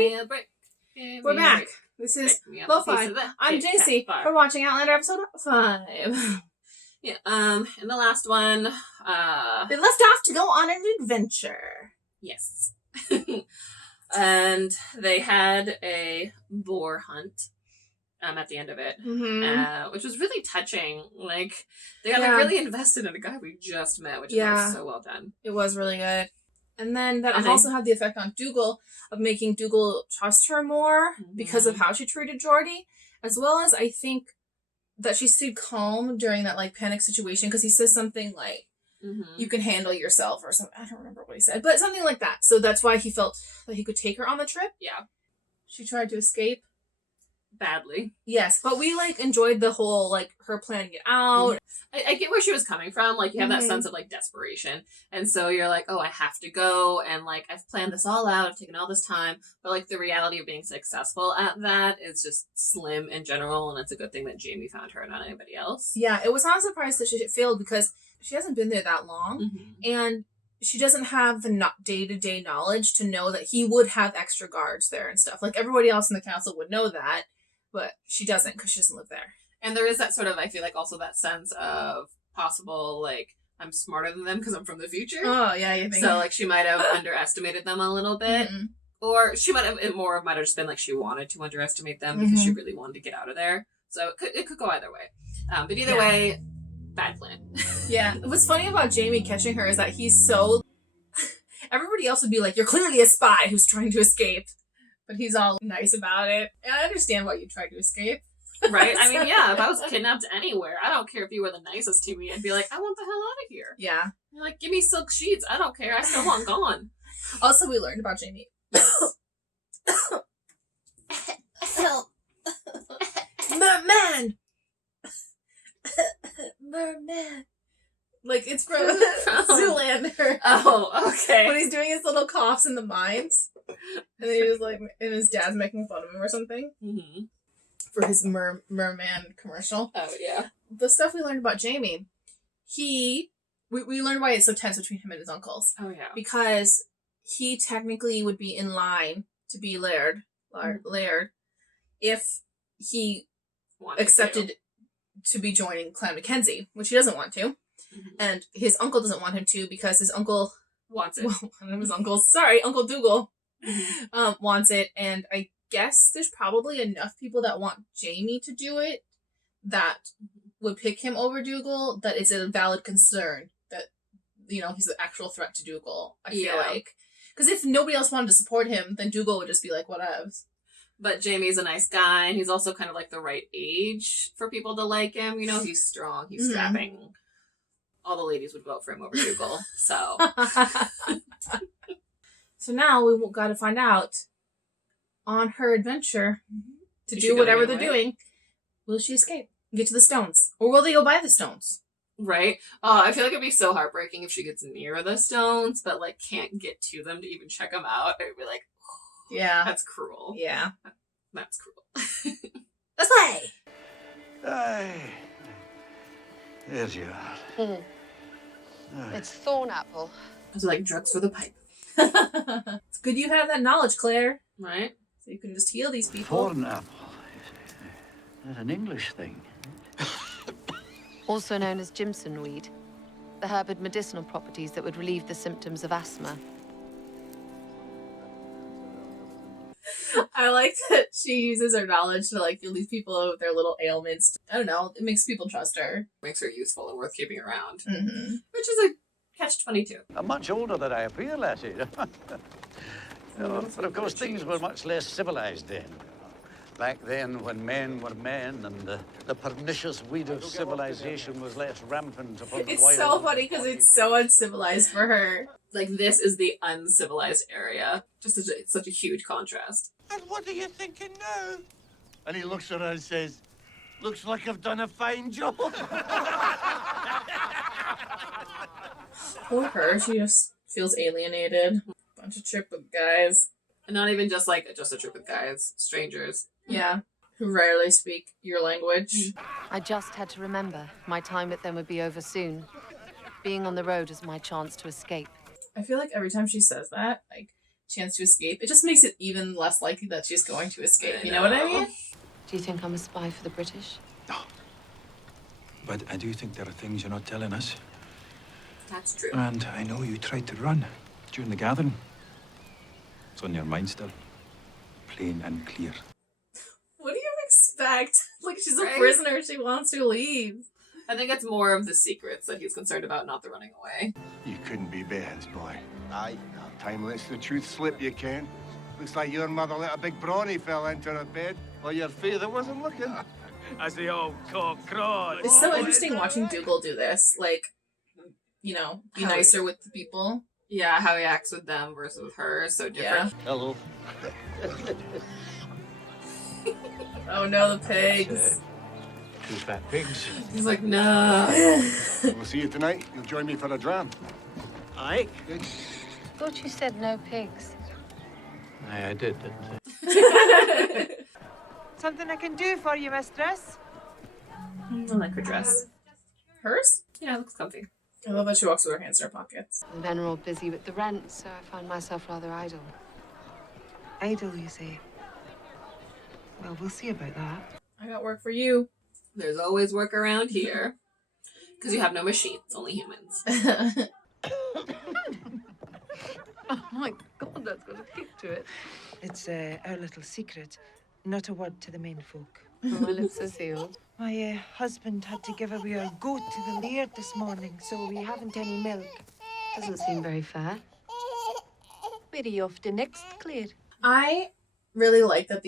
me a break. We're back. This is Lofi. I'm Jinxie. We're watching Outlander episode 5. Yeah. In the last one, they left off to go on an adventure. Yes. And they had a boar hunt. At the end of it, which was really touching. Like they got really invested in a guy we just met, which was so well done. It was really good. And then that also had the effect on Dougal of making Dougal trust her more because of how she treated Geordie, as well as I think that she stayed calm during that like panic situation because he says something like, "You can handle yourself" or something. I don't remember what he said, but something like that. So that's why he felt that he could take her on the trip. Yeah, she tried to escape. Badly. Yes, but we like enjoyed the whole like her planning it out. I get where she was coming from. Like you have that sense of like desperation, and so you're like, oh, I have to go, and like I've planned this all out, I've taken all this time, but like the reality of being successful at that is just slim in general, and it's a good thing that Jamie found her and not anybody else. Yeah, it was not a surprise that she failed because she hasn't been there that long, and she doesn't have the day-to-day knowledge to know that he would have extra guards there and stuff. Like everybody else in the castle would know that. But she doesn't because she doesn't live there. And there is that sort of, I feel like, also that sense of possible, like, I'm smarter than them because I'm from the future. Oh, yeah, you think. So, like, she might have underestimated them a little bit. Or she might have just been, like, she wanted to underestimate them because she really wanted to get out of there. So it could go either way. But either way, bad plan. Yeah. What's funny about Jamie catching her is that he's so... Everybody else would be like, you're clearly a spy who's trying to escape. But he's all nice about it. And I understand why you tried to escape. Right? I mean, yeah, if I was kidnapped anywhere, I don't care if you were the nicest to me. I'd be like, I want the hell out of here. Yeah. You're like, give me silk sheets. I don't care. I still want gone. Also, we learned about Jamie. Merman! Merman. Like, it's from Zoolander. Oh, okay. When he's doing his little coughs in the mines. And he was like, and his dad's making fun of him or something. For his merman commercial. Oh, yeah. The stuff we learned about Jamie, we learned why it's so tense between him and his uncles. Oh, yeah. Because he technically would be in line to be Laird if he accepted to be joining Clan Mackenzie, which he doesn't want to. And his uncle doesn't want him to because his uncle wants it. Well, one of his uncles, Uncle Dougal, wants it. And I guess there's probably enough people that want Jamie to do it that would pick him over Dougal that it's a valid concern that, you know, he's an actual threat to Dougal, I feel like. Because if nobody else wanted to support him, then Dougal would just be like, whatevs. But Jamie's a nice guy, and he's also kind of like the right age for people to like him. You know, he's strong, he's strapping. All the ladies would vote for him over Dougal, so. So now we got to find out on her adventure to do whatever they're doing. Will she escape? Get to the stones? Or will they go by the stones? Right? Oh, I feel like it'd be so heartbreaking if she gets near the stones, but like can't get to them to even check them out. I'd be like, oh, yeah. That's cruel. Yeah. That's cruel. Let's play! Aye. There's you are. It's thorn apple. It's like drugs for the pipe. It's good you have that knowledge, Claire. Right? So you can just heal these people. Thorn apple. That's an English thing. Also known as Jimson weed. The herb had medicinal properties that would relieve the symptoms of asthma. I like that she uses her knowledge to like heal these people with their little ailments. I don't know. It makes people trust her. Makes her useful and worth keeping around. Which is a catch-22. I'm much older than I appear, lassie. But of course, things were much less civilized then. Back then, when men were men and the pernicious weed of civilization was less rampant upon the It's wild. so funny because it's so uncivilized for her. Like, this is the uncivilized area. Just such a huge contrast. And what are you thinking now? And he looks at her and says, looks like I've done a fine job. Poor her. She just feels alienated. Bunch of trip with guys. And not even just a trip with guys. Strangers. Yeah. Who rarely speak your language. I just had to remember my time with them would be over soon. Being on the road is my chance to escape. I feel like every time she says that, like, chance to escape, it just makes it even less likely that she's going to escape. You know what I mean? Do you think I'm a spy for the British? No. But I do think there are things you're not telling us. That's true. And I know you tried to run during the gathering. It's on your mind still. Plain and clear. What do you expect? Like, she's a prisoner. She wants to leave. I think it's more of the secrets that he's concerned about, not the running away. You couldn't be bears, boy. Aye. Time lets the truth slip, you can. Looks like your mother let a big brawny fella into her bed while your father wasn't looking. As the old cock crowed. It's so interesting watching Dougal do this. Like, you know, be nicer with the people. Yeah, how he acts with them versus with her is so different. Yeah. Hello. Oh no, the pigs. Two fat pigs. He's like, no. We'll see you tonight. You'll join me for a dram. Aye. Thought you said no pigs. Aye, I did, didn't I? Something I can do for you, mistress? I like her dress. Hers? Yeah, it looks comfy. I love that she walks with her hands in her pockets. The men are all busy with the rent, so I find myself rather idle. Idle, you say? Well, we'll see about that. I got work for you. There's always work around here. Because you have no machines, only humans. Oh my god, that's got a kick to it. It's our little secret. Not a word to the men folk. My lips are sealed. My husband had to give away our goat to the laird this morning, so we haven't any milk. Doesn't seem very fair. Where are you off to next, Claire? I really like that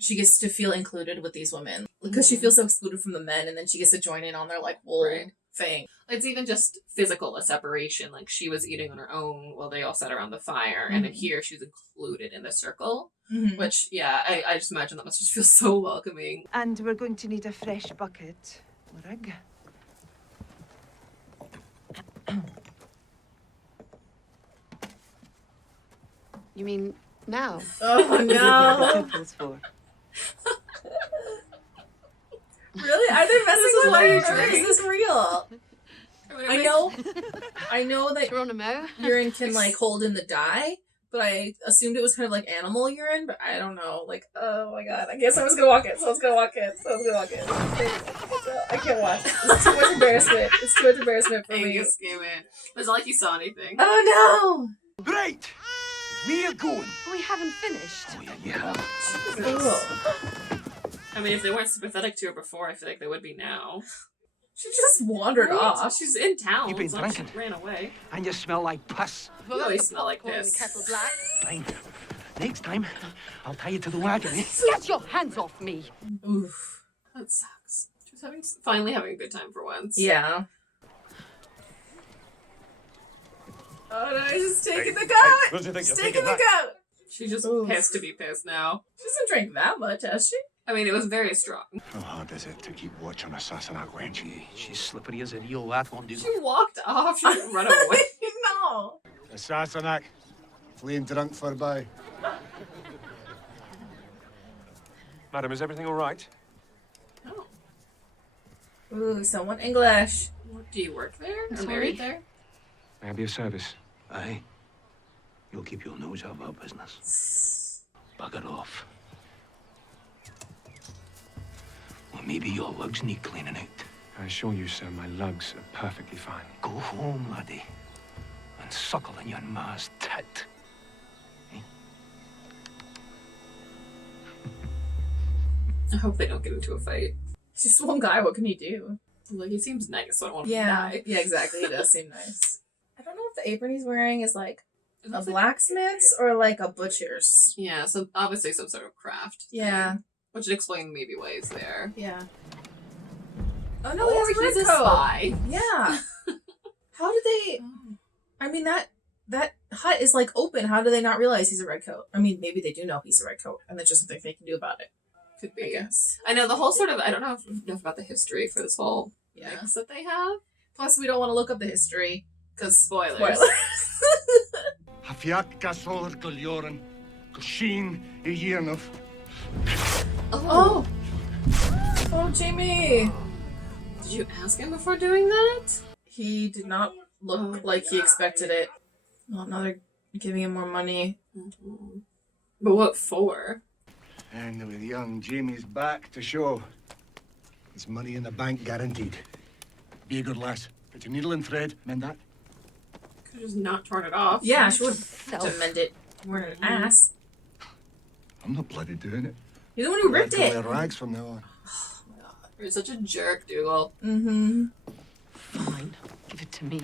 she gets to feel included with these women. Because she feels so excluded from the men, and then she gets to join in on their, like, whole thing. It's even just physical, a separation. Like, she was eating on her own while they all sat around the fire. And then here, she's included in the circle. Which, yeah, I just imagine that must just feel so welcoming. And we're going to need a fresh bucket. Murag. You mean now? Oh, no. Tipples for. Really? Are they messing with why her? you're Or drinking. is this real? I know that Geronimo? urine can, like, hold in the dye, but I assumed it was kind of like animal urine, but I don't know. Like, oh my god. I guess I was gonna walk it. I can't watch. It's too much embarrassment. It's too much embarrassment for me. Angus came in. It was not like he saw anything. Oh Right! We're going. We haven't finished. Oh, yeah, you have. no! Ugh. I mean, if they weren't sympathetic to her before, I feel like they would be now. She just wandered off. She's in town. You've been It's not like drinking. She ran away. And you smell like piss. Well, they smell like Pouring the this. kettle black. Fine. Next time, I'll tie you to the wagon, eh? Get your hands off me! Oof. That sucks. She's finally having a good time for once. Yeah. Oh no, she's taking the goat! What do you think? She's You're taking taking the that? goat! She's just Oof. pissed to be pissed now. She doesn't drink that much, has she? I mean, it was very strong. How hard is it to keep watch on Assassinat wench? She's slippery as an eel, that one, dude. She walked off. She didn't run away. No! Assassinat. Fleeing drunk forby. Madam, is everything all right? Oh. Ooh, someone English. Do you work there? Or Sorry? married there? May I be of service? Aye. You'll keep your nose out of our business. Bugger off. Or maybe your lugs need cleaning out. I assure you, sir, my lugs are perfectly fine. Go home, laddie, and suckle in your ma's tit. I hope they don't get into a fight. He's just one guy, what can he do? Like, he seems nice, so I don't want him Yeah, to die. yeah, exactly. He does seem nice. I don't know if the apron he's wearing is like It a looks like- blacksmith's or like a butcher's. Yeah, so obviously some sort of craft. Yeah. Which would explain maybe why he's there. Yeah. Oh no, he Or has a red he's a coat. spy. Yeah. How did they? I mean that hut is like open. How do they not realize he's a red coat? I mean, maybe they do know he's a red coat, and that's just something they can do about it. Could I be. guess. I know the whole sort of, I don't know enough about the history for this whole Yeah. mix that they have. Plus, we don't want to look up the history because Spoilers. Hafiak gasolar gulioran. Gushin I yearnov. Oh. Oh, Jamie. Did you ask him before doing that? He did not look like he expected it. Well, another Giving him more money. Mm-hmm. But what for? And with young Jamie's back to show. There's money in the bank guaranteed. Be a good lass. Put your needle and thread. Mend that. Could have just not torn it off. Yeah, she would have to mend it. Wearing an ass. I'm not bloody doing it. You're the one who ripped it. Wear rags from now on. Oh my god. You're such a jerk, Dougal. Mm-hmm. Fine. Give it to me.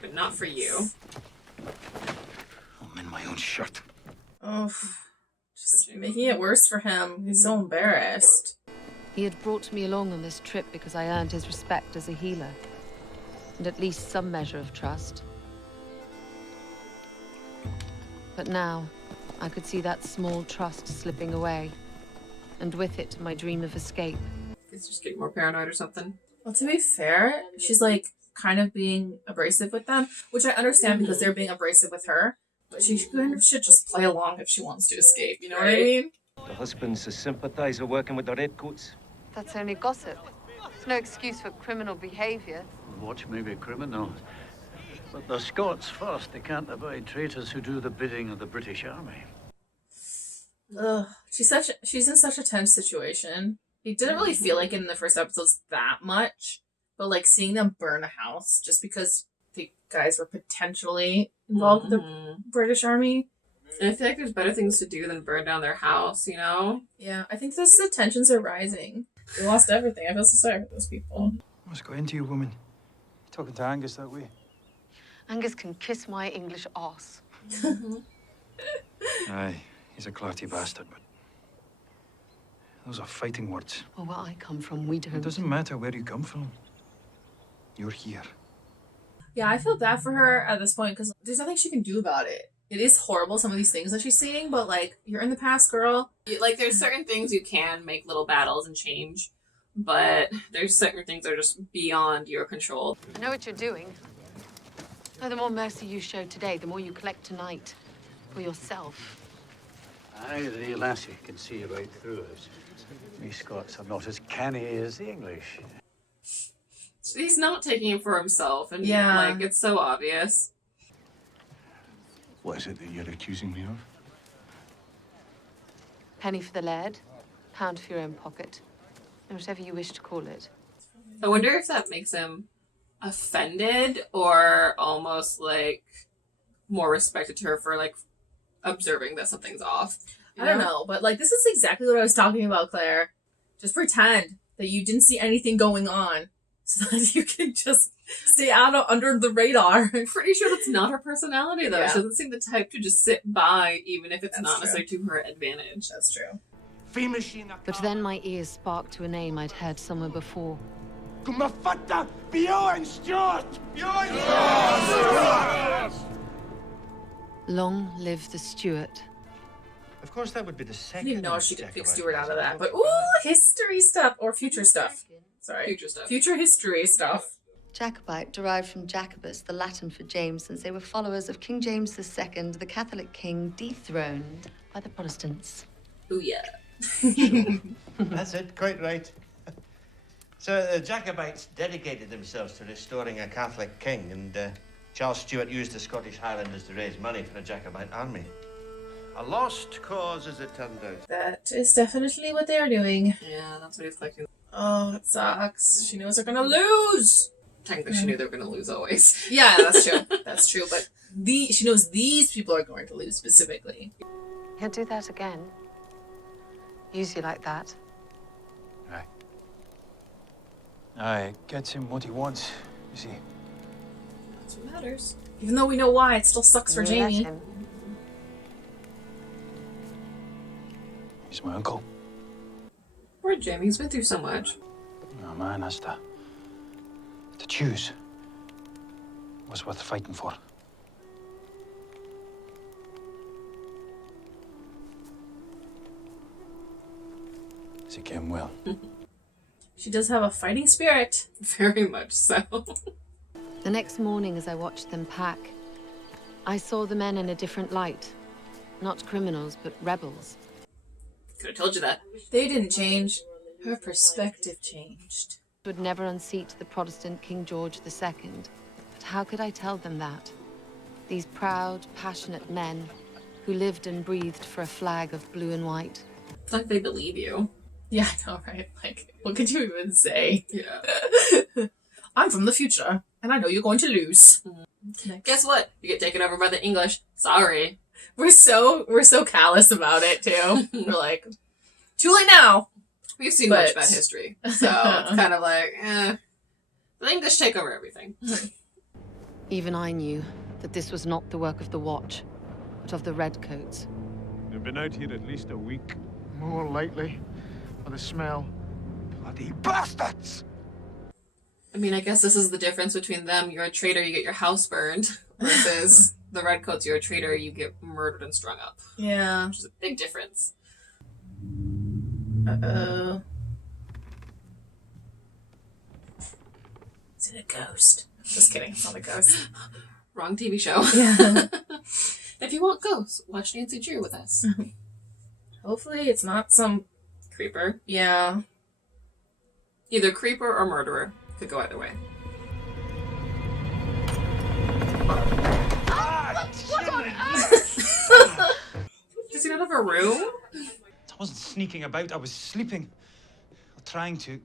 But not for you. I'm in my own shirt. Oh, just making it worse for him. He's so embarrassed. He had brought me along on this trip because I earned his respect as a healer. And at least some measure of trust. But now, I could see that small trust slipping away. And with it, my dream of escape. It's just getting more paranoid or something. Well, to be fair, she's like kind of being abrasive with them, which I understand because they're being abrasive with her. But she kind of should just play along if she wants to escape. You know what I mean? The husband's a sympathiser working with the redcoats. That's only gossip. It's no excuse for criminal behavior. Watch may be criminal, but they're Scots first. They can't abide traitors who do the bidding of the British Army. Ugh, she's in such a tense situation. He didn't really feel like it in the first episodes that much, but like seeing them burn a house just because the guys were potentially involved with the British Army. And I feel like there's better things to do than burn down their house, you know? Yeah, I think the tensions are rising. They lost everything. I feel so sorry for those people. What's got into you, woman? You talking to Angus that way? Angus can kiss my English arse. Aye, he's a clarty bastard, but those are fighting words. Well, where I come from, we don't. It doesn't matter where you come from. You're here. Yeah, I feel bad for her at this point because there's nothing she can do about it. It is horrible, some of these things that she's seeing, but like, you're in the past, girl. Like, there's certain things you can make little battles and change, but there's certain things that are just beyond your control. I know what you're doing. No, the more mercy you show today, the more you collect tonight. For yourself. Aye, the lassie can see right through us. We Scots are not as canny as the English. He's not taking it for himself, and like, it's so obvious. What is it that you're accusing me of? Penny for the laird, pound for your own pocket, and whatever you wish to call it. I wonder if that makes him offended or almost like more respected to her for like observing that something's off. I don't know, but like, this is exactly what I was talking about, Claire. Just pretend that you didn't see anything going on so that you can just stay out under the radar. I'm pretty sure that's not her personality, though. Yeah. She doesn't seem the type to just sit by, even if it's not necessarily to her advantage. That's true. But then my ears sparked to a name I'd heard somewhere before. Long live the Stuart. Of course, that would be the I second. didn't even know if she could pick Stuart out of that, but ooh, history stuff or future stuff. Sorry, future stuff. Future history stuff. Jacobite derived from Jacobus, the Latin for James, since they were followers of King James II, the Catholic king dethroned by the Protestants. Ooh, yeah. That's it, quite right. So the Jacobites dedicated themselves to restoring a Catholic king, and Charles Stuart used the Scottish Highlanders to raise money for a Jacobite army. A lost cause, as it turned out. That is definitely what they are doing. Yeah, that's what he's collecting. Oh, it sucks. She knows they're gonna lose. Technically, she knew they were gonna lose always. Yeah, that's true. That's true. But she knows these people are going to lose specifically. He'll do that again. Use you like that. Aye. Aye, it gets him what he wants, you see. That's what matters. Even though we know why, it still sucks for Jamie. He's my uncle. Poor Jamie, he's been through so much. Oh man, that's to choose was worth fighting for. As it came well. She does have a fighting spirit. Very much so. The next morning, as I watched them pack, I saw the men in a different light. Not criminals, but rebels. Could have told you that. They didn't change. Her perspective changed. Would never unseat the Protestant King George II. But how could I tell them that? These proud, passionate men who lived and breathed for a flag of blue and white. It's like they believe you. Yeah, I know, right? Like, what could you even say? Yeah. I'm from the future, and I know you're going to lose. Guess what? You get taken over by the English. Sorry. We're so callous about it too. We're like, too late now. We've seen much bad history, so it's kind of like, the English take over everything. Even I knew that this was not the work of the Watch, but of the Redcoats. They've been out here at least a week. More likely. By the smell. Bloody bastards! I mean, I guess this is the difference between them. You're a traitor, you get your house burned, versus the Redcoats, you're a traitor, you get murdered and strung up. Yeah. Which is a big difference. Uh-oh. Is it a ghost? Just kidding, it's not a ghost. Wrong TV show. Yeah. If you want ghosts, watch Nancy Drew with us. Hopefully it's not some... Creeper. Yeah. Either creeper or murderer. Could go either way. What on earth? Does he not have a room? I wasn't sneaking about, I was sleeping. Or trying to.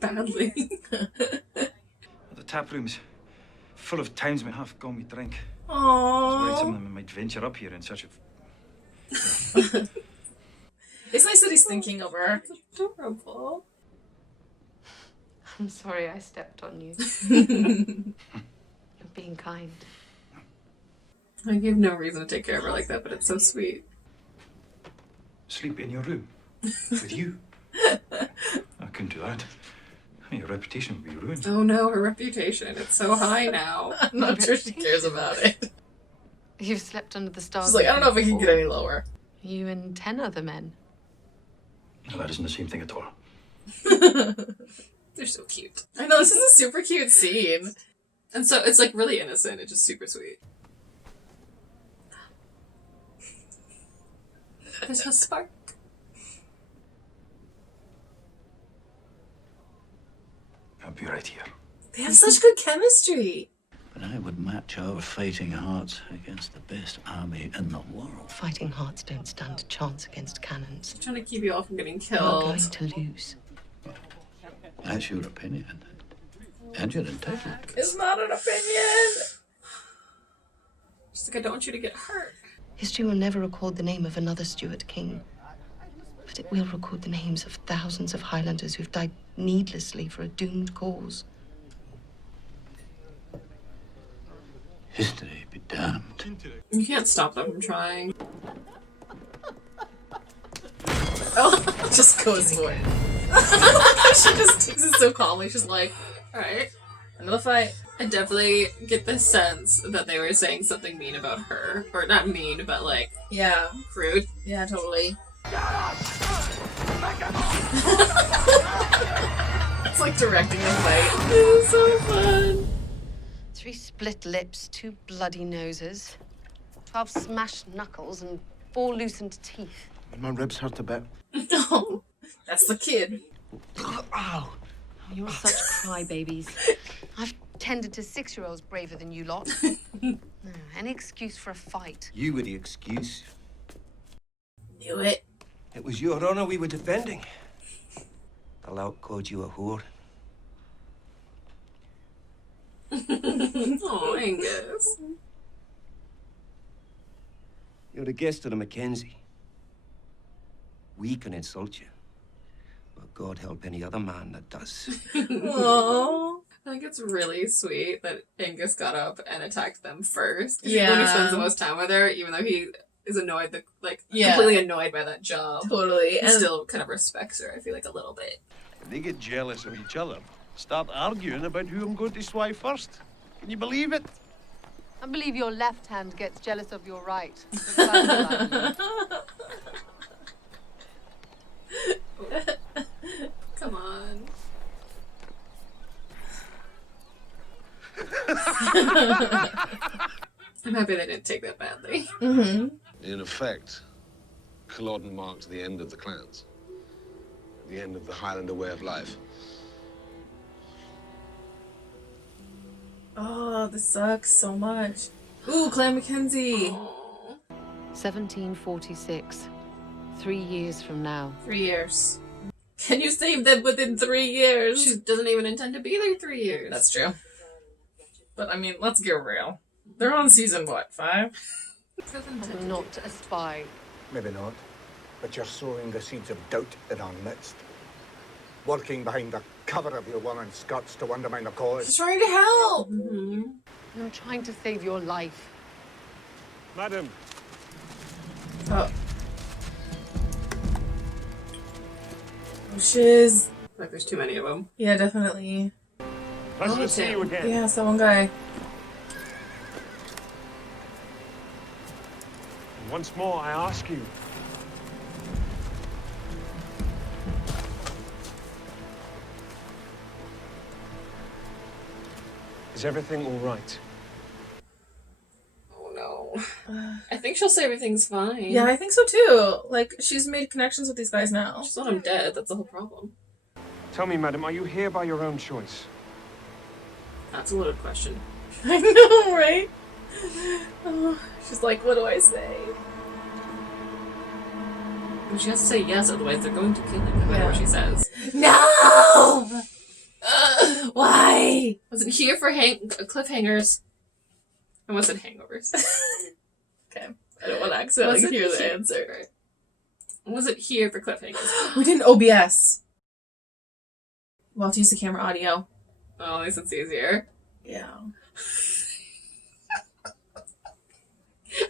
Badly. The tap room's full of townsmen half gone with drink. I was Aww. worried some of them might venture up here in search of... It's nice that he's thinking of her. That's adorable. I'm sorry I stepped on you. You're being kind. I give no reason to take care of her like that, but it's so sweet. Sleep in your room? With you? I couldn't do that. Your reputation would be ruined. Oh no, her reputation. It's so high now. I'm not sure she cares about it. You've slept under the stars. She's like, I don't know if I can get any lower. You and 10 other men. No, that isn't the same thing at all. They're so cute. I know, this is a super cute scene. And so it's like really innocent. It's just super sweet. There's no spark. I'll be right here. They have such good chemistry. But I would match our fighting hearts against the best army in the world. Fighting hearts don't stand a chance against cannons. I'm trying to keep you all from getting You're killed. going to lose. That's your opinion. And you're entitled. It's not an opinion. Just like I don't want you to get hurt. History will never record the name of another Stuart king, but it will record the names of thousands of Highlanders who've died needlessly for a doomed cause. History be damned. You can't stop them from trying. Oh, just goes for it. She just takes it so calmly. She's like, alright, another fight. I definitely get the sense that they were saying something mean about her. Or not mean, but like, Yeah. rude. Yeah, totally. It's like directing the fight. It's so fun. 3 split lips, 2 bloody noses, 12 smashed knuckles, and 4 loosened teeth. My ribs hurt a bit. No, that's the kid. Ow! You're such crybabies. I've tended to 6-year-olds braver than you lot. No, any excuse for a fight. You were the excuse. Knew it. It was your honor we were defending. The lout called you a whore. Oh, Angus. You're a guest of the Mackenzie. We can insult you, but God help any other man that does. Aww. I think it's really sweet that Angus got up and attacked them first. Yeah. When he spends the most time with her, even though he is annoyed, Yeah. completely annoyed by that job. Totally. He And still kind of respects her, I feel like, a little bit. They get jealous of each other. Start arguing about who I'm going to swipe first. Can you believe it? I believe your left hand gets jealous of your right. Come on. I'm happy they didn't take that badly. Mm-hmm. In effect, Culloden marked the end of the clans. The end of the Highlander way of life. Oh, this sucks so much. Ooh, Clan Mackenzie. 1746. 3 years from now. 3 years. Can you save them within 3 years? She doesn't even intend to be there 3 years. That's true. But I mean, let's get real. They're on season what, 5? I'm not a spy. Maybe not, but you're sowing the seeds of doubt in our midst. Working behind the cover of your woman's skirts to undermine the cause. She's trying to help! I'm trying to save your life. Madam. Oh. Oh, shiz. Like there's too many of them. Yeah, definitely. Pleasure to see you again. Yeah, it's that one guy. Once more, I ask you. Is everything all right? Oh no. I think she'll say everything's fine. Yeah, I think so too. Like, she's made connections with these guys now. She thought I'm dead, that's the whole problem. Tell me, madam, are you here by your own choice? That's a loaded question. I know, right? Oh, she's like, what do I say? And she has to say yes, otherwise they're going to kill him, no matter what she says. No! Why? Wasn't here for cliffhangers. I almost said hangovers. Okay. I don't want to accidentally hear the answer. Right. Wasn't here for cliffhangers. We did an OBS. We'll have to use the camera audio. Oh, at least it's easier. Yeah.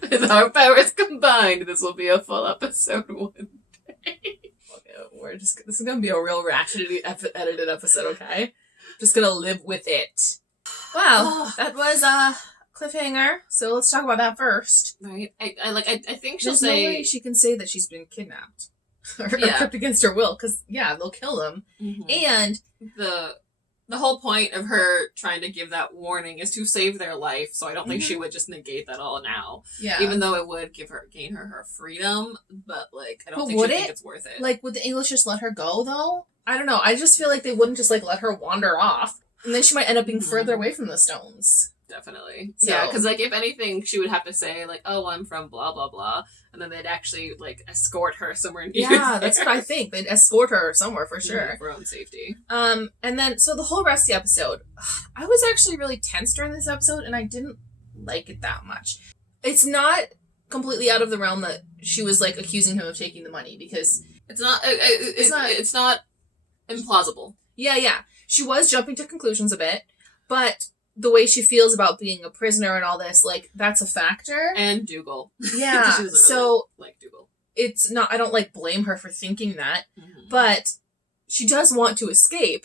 With our powers combined, this will be a full episode one day. This is gonna be a real ratcheted edited episode, okay? Just gonna live with it. Wow, that was a cliffhanger. So let's talk about that first. Right. I think she'll There's say no way she can say that she's been kidnapped or kept against her will, because they'll kill them. And the whole point of her trying to give that warning is to save their life, so I don't think she would just negate that all now. Yeah. Even though it would gain her freedom, but like I don't think it's worth it. Like, would the English just let her go though? I don't know. I just feel like they wouldn't just like let her wander off, and then she might end up being further away from the stones. Definitely. So, yeah, because like if anything, she would have to say like, "Oh, I'm from blah blah blah," and then they'd actually like escort her somewhere near there. Yeah, that's what I think. They'd escort her somewhere for sure. For her own safety. And then so the whole rest of the episode, I was actually really tense during this episode, and I didn't like it that much. It's not completely out of the realm that she was like accusing him of taking the money, because it's not implausible. Yeah. She was jumping to conclusions a bit, but the way she feels about being a prisoner and all this, like, that's a factor. And Dougal. Yeah. She doesn't so really like Dougal. It's not, I don't like blame her for thinking that, but she does want to escape.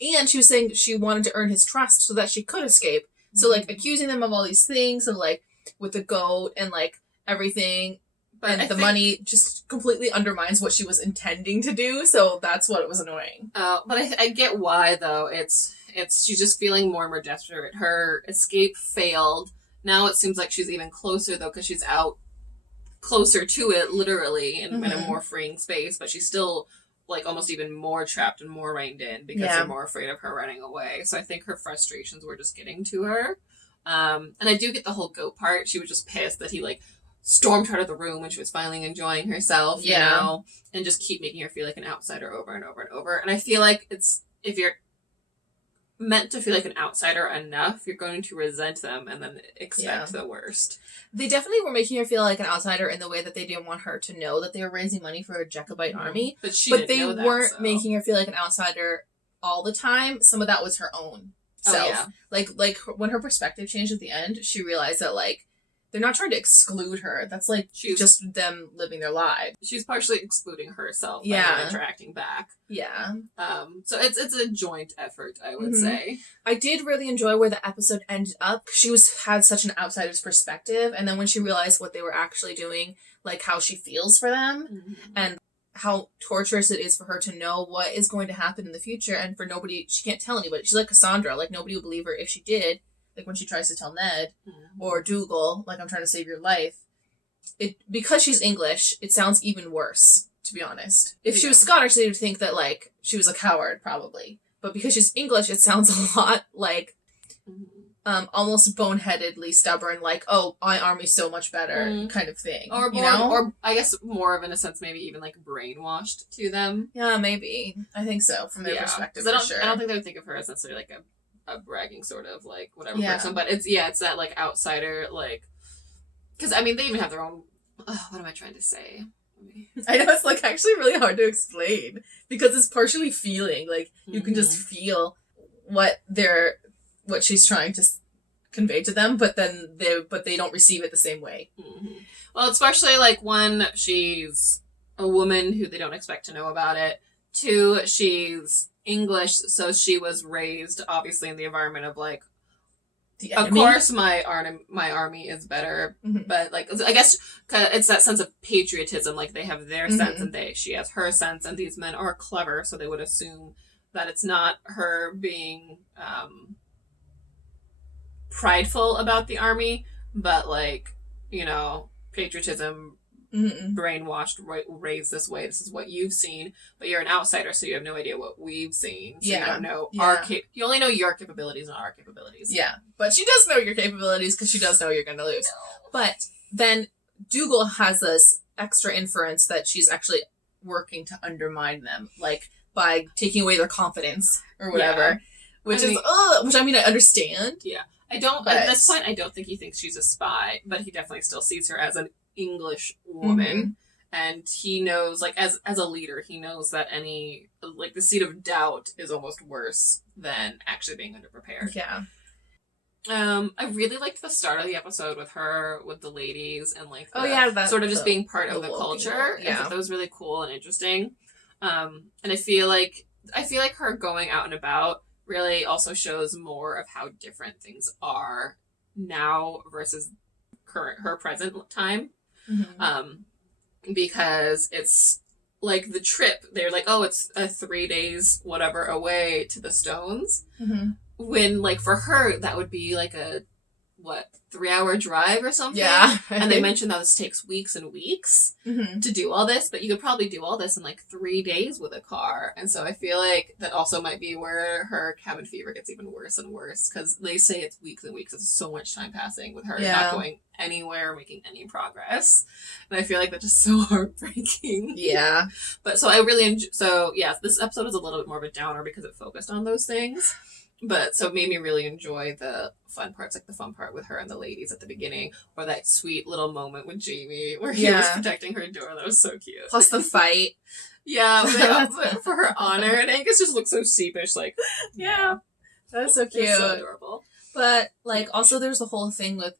And she was saying she wanted to earn his trust so that she could escape. So like accusing them of all these things and like with the goat and like everything. But the money just completely undermines what she was intending to do. So that's what it was annoying. But I get why though. It's she's just feeling more and more desperate. Her escape failed. Now it seems like she's even closer though, because she's out closer to it, literally, in a more freeing space. But she's still like almost even more trapped and more reined in because they're more afraid of her running away. So I think her frustrations were just getting to her. And I do get the whole goat part. She was just pissed that he like stormed her out of the room when she was finally enjoying herself, you know, and just keep making her feel like an outsider over and over and over. And I feel like if you're meant to feel like an outsider enough, you're going to resent them and then expect the worst. They definitely were making her feel like an outsider in the way that they didn't want her to know that they were raising money for a Jacobite army. But they weren't making her feel like an outsider all the time. Some of that was her own self. Like when her perspective changed at the end, she realized that like they're not trying to exclude her. That's like just them living their lives. She's partially excluding herself by not interacting back. Yeah. So it's a joint effort, I would say. I did really enjoy where the episode ended up. She had such an outsider's perspective, and then when she realized what they were actually doing, like how she feels for them, and how torturous it is for her to know what is going to happen in the future, and for nobody, she can't tell anybody. She's like Cassandra, like nobody would believe her if she did. Like when she tries to tell Ned or Dougal, like, I'm trying to save your life. Because she's English, it sounds even worse, to be honest. If she was Scottish, they would think that, like, she was a coward, probably. But because she's English, it sounds a lot like almost boneheadedly stubborn, like, oh, my army's so much better kind of thing. Or more, or I guess more of in a sense, maybe even like brainwashed to them. Yeah, maybe. I think so, from their perspective, for sure. I don't think they would think of her as necessarily like a bragging sort of like whatever person, but it's that like outsider, like, because I mean they even have their own. What am I trying to say? I know it's like actually really hard to explain because it's partially feeling, like you can just feel what she's trying to convey to them, but they don't receive it the same way. Well, especially like one, she's a woman who they don't expect to know about it. Two, she's English, so she was raised obviously in the environment of like, of course my army is better, but like I guess it's that sense of patriotism, like they have their sense and she has her sense, and these men are clever, so they would assume that it's not her being prideful about the army, but like, you know, patriotism, brainwashed, raised this way, this is what you've seen, but you're an outsider, so you have no idea what we've seen, so you don't know you only know your capabilities, not our capabilities. Yeah, but she does know your capabilities because she does know you're gonna lose. But then Dougal has this extra inference that she's actually working to undermine them, like by taking away their confidence or whatever, which I mean I understand. Yeah, at this point I don't think he thinks she's a spy, but he definitely still sees her as an English woman, and he knows, like, as a leader, he knows that any, like, the seed of doubt is almost worse than actually being underprepared. Yeah. I really liked the start of the episode with her, with the ladies, and like that sort of just being part of the culture. I thought that was really cool and interesting. And I feel like her going out and about really also shows more of how different things are now versus her present time. Because it's like the trip, they're like, oh, it's 3 days whatever away to the Stones, when like for her that would be like a 3-hour drive or something. And they mentioned that this takes weeks and weeks to do all this, but you could probably do all this in like 3 days with a car. And so I feel like that also might be where her cabin fever gets even worse and worse, because they say it's weeks and weeks. It's so much time passing with her not going anywhere, making any progress. And I feel like that's just so heartbreaking. But so I really this episode was a little bit more of a downer because it focused on those things. But so it made me really enjoy the fun parts, like the fun part with her and the ladies at the beginning, or that sweet little moment with Jamie where he was protecting her door. That was so cute. Plus the fight. But for her honor, and Angus just looks so sheepish, like, that's so cute. So adorable. But like also there's the whole thing with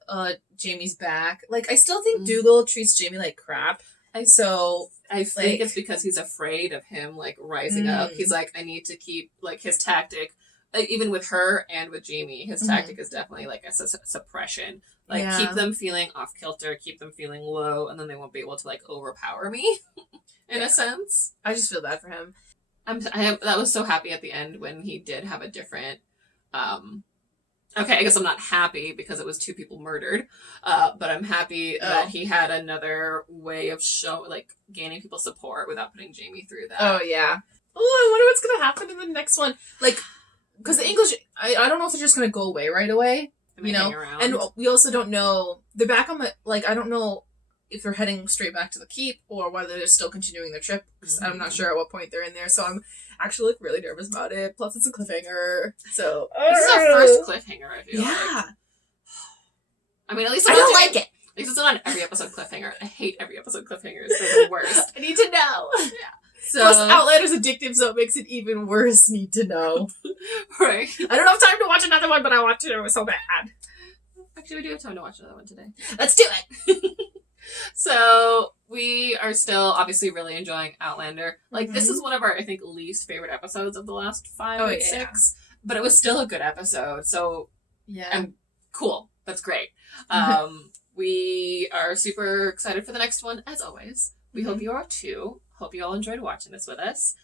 Jamie's back. Like I still think Dougal treats Jamie like crap. I think it's because he's afraid of him like rising up. He's like, I need to keep like his tactic. Like, even with her and with Jamie, his tactic is definitely like a suppression. Like keep them feeling off kilter, keep them feeling low, and then they won't be able to like overpower me, in a sense. I just feel bad for him. That was so happy at the end when he did have a different. Okay, I guess I'm not happy because it was 2 people murdered, but I'm happy that he had another way of gaining people's support without putting Jamie through that. Oh yeah. Oh, I wonder what's gonna happen in the next one. Like. Because the English, I don't know if they're just going to go away right away, you know? And we also don't know, they're back on I don't know if they're heading straight back to the keep or whether they're still continuing their trip, because I'm not sure at what point they're in there, so I'm actually really nervous about it. Plus it's a cliffhanger, so. This is our first cliffhanger, I feel like. I mean, at least I don't like it. At least it's not an every episode cliffhanger. I hate every episode cliffhangers. They're the worst. I need to know. So, plus, Outlander's addictive, so it makes it even worse. Need to know. Right. I don't have time to watch another one, but I want to know so bad. Actually, we do have time to watch another one today. Let's do it! So, we are still obviously really enjoying Outlander. Like, this is one of our, I think, least favorite episodes of the last 5 or 6. But it was still a good episode, so... I'm cool. That's great. We are super excited for the next one, as always. We hope you are too. Hope you all enjoyed watching this with us.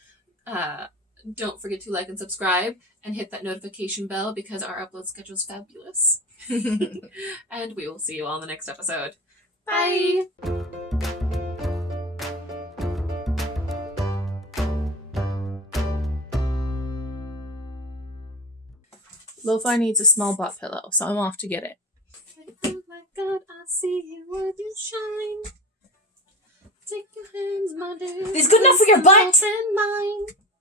Don't forget to like and subscribe and hit that notification bell because our upload schedule is fabulous. And we will see you all in the next episode. Bye! Lofi needs a small butt pillow, so I'm off to get it. I see you when you shine. Take your hands, my dear. It's good enough for your butt. And mine.